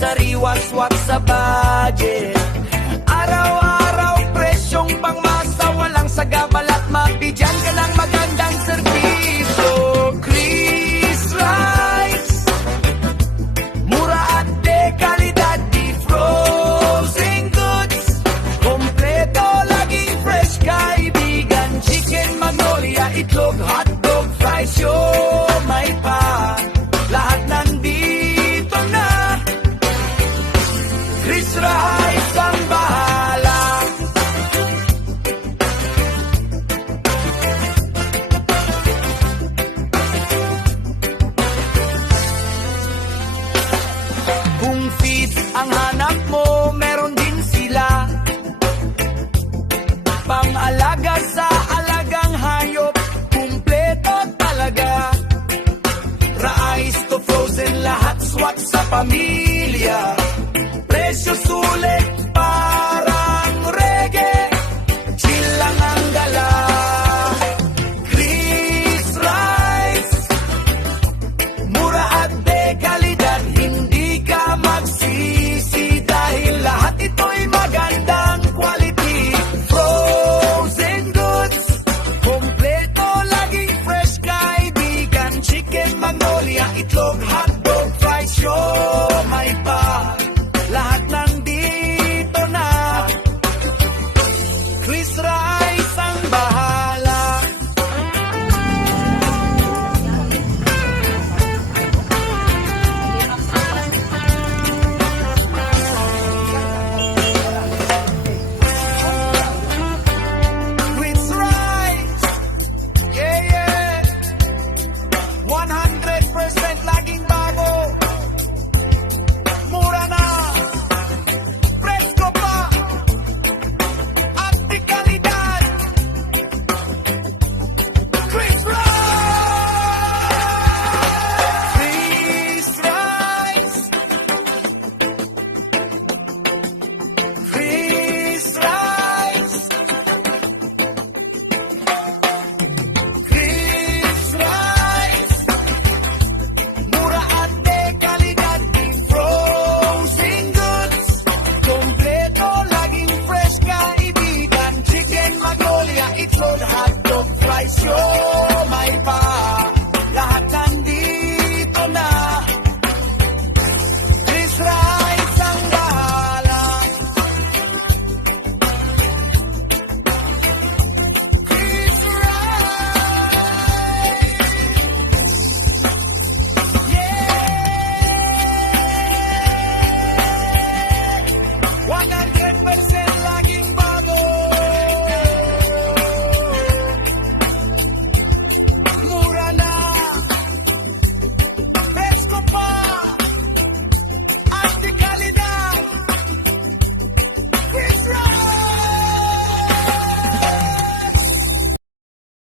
sariwa, swak sa budget. Araw-araw presyong pangmasa, walang sagabal at mabigyan ka ng magandang serbisyo. Chris Rice, mura at de kalidad, di frozen goods. Kompleto, laging fresh, kaibigan. Chicken, magnolia, itlog, hotdog, fries, may pa. Lahat nandito na. Chris Rice ang bahala. Kung feed ang hanap mo, meron din sila. Pang-alaga sa alagang hayop, kumpleto talaga. Rice to frozen, lahat swak sa pamilya.